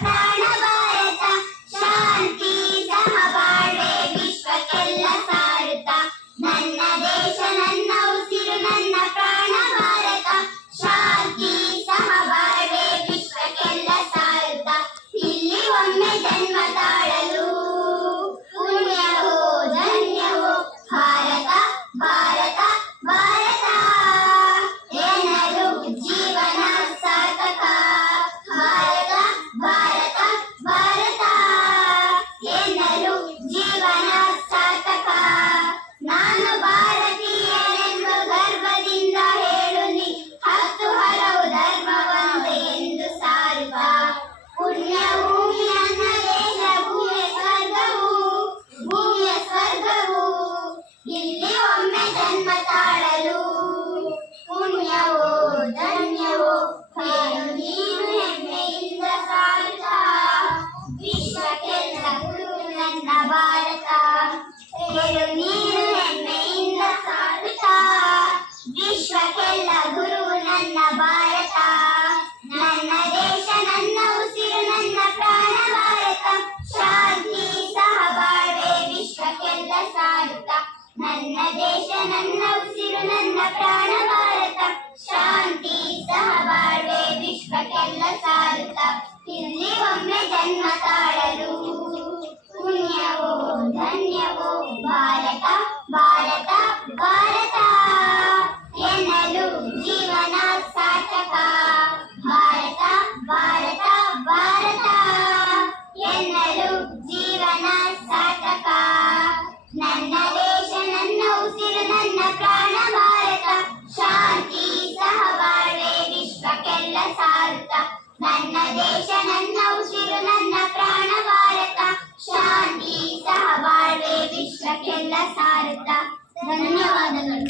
ಪ್ರಾಣ ಭಾರತ ಶಾಂತಿ ಸಹಬಾಳ್ವೆ ವಿಶ್ವಕ್ಕೆಲ್ಲ ಸಾರುತ್ತ ನನ್ನ ದೇಶ ನನ್ನ ಉಸಿರು ನನ್ನ ಪ್ರಾಣ ಭಾರತ ಶಾಂತಿ ಸಹಬಾಳ್ವೆ ವಿಶ್ವಕ್ಕೆಲ್ಲ ಸಾರುತ್ತ ಇಲ್ಲಿ ಒಮ್ಮೆ ಜನ್ಮ ತಾಳಲು ಪುಣ್ಯವೋ ಧನ್ಯವೋ ಭಾರತ ಭಾರತ ಭಾರತ ಎನ್ನಲು ಜೀವನ ಸಾರ್ಥಕ ಭಾರತ ಭಾರತ ಭಾರತ ಎನ್ನಲು ಜೀವನ ಸಾರ್ಥಕ ನಾನು ಭಾರತೀಯನೆಂದು ಗರ್ವದಿಂದ ಹೇಳುನಿ ಹತ್ತು ಹಲವು ಧರ್ಮವಂತೆ ಎಂದು ಸಾರುವ ಪುಣ್ಯ ಭೂಮಿ ನನ್ನ ದೇಶ ಭೂಮಿಯ ಸ್ವರ್ಗವು ಭೂಮಿಯ ಸ್ವರ್ಗವು ಇಲ್ಲಿ ಒಮ್ಮೆ ಜನ್ಮ ತಾಳಲು ಪುಣ್ಯವೋ ಧನ್ಯವೋ ಹೇಳು ನೀನು ಹೆಮ್ಮೆಯಿಂದ ಸಾರುತ್ತ ವಿಶ್ವಕ್ಕೆಲ್ಲ ಗುರು ನನ್ನ ಭಾರತ ಹೇಳು ನೀನು ಹೆಮ್ಮೆಯಿಂದ ಸಾರುತ್ತ ವಿಶ್ವಕ್ಕೆಲ್ಲ ಗುರು ನನ್ನ ಭಾರತ ನನ್ನ ದೇಶ ನನ್ನ ಉಸಿರು ನನ್ನ ಪ್ರಾಣ ಭಾರತ ಶಾಂತಿ ಸಹಬಾಳ್ವೆ ವಿಶ್ವಕ್ಕೆಲ್ಲ ಸಾರುತ್ತ ನನ್ನ ದೇಶ ನನ್ನ ಉಸಿರು ನನ್ನ ಪ್ರಾಣ ಭಾರತ ಶಾಂತಿ ಸಹಬಾಳ್ವೆ ವಿಶ್ವಕ್ಕೆಲ್ಲ ಸಾರುತ್ತ ಇಲ್ಲಿ ಒಮ್ಮೆ ಜನ್ಮ ತಾಳಲು ಪುಣ್ಯವೋ ಧನ್ಯವೋ ಭಾರತ ಭಾರತ ಭಾರತ ಎನ್ನಲು ಜೀವನ ಸಾರ್ಥಕ ಭಾರತ ಭಾರತ ಭಾರತ ಎನ್ನಲು ಜೀವನ ಸಾರ್ಥಕ ನನ್ನ ದೇಶ ನನ್ನ ಉಸಿರು ನನ್ನ ಪ್ರಾಣ ಭಾರತ ಶಾಂತಿ ಸಹಬಾಳ್ವೆ ವಿಶ್ವಕ್ಕೆಲ್ಲ ಸಾರುತ್ತ ನನ್ನ ದೇಶ ನನ್ನ ಉಸಿರು ನನ್ನ ಪ್ರಾಣ ಭಾರತ ಶಾಂತಿ ಸಹಬಾಳ್ವೆ ವಿಶ್ವಕ್ಕೆಲ್ಲ ಸಾರುತ್ತ ಧನ್ಯವಾದಗಳು.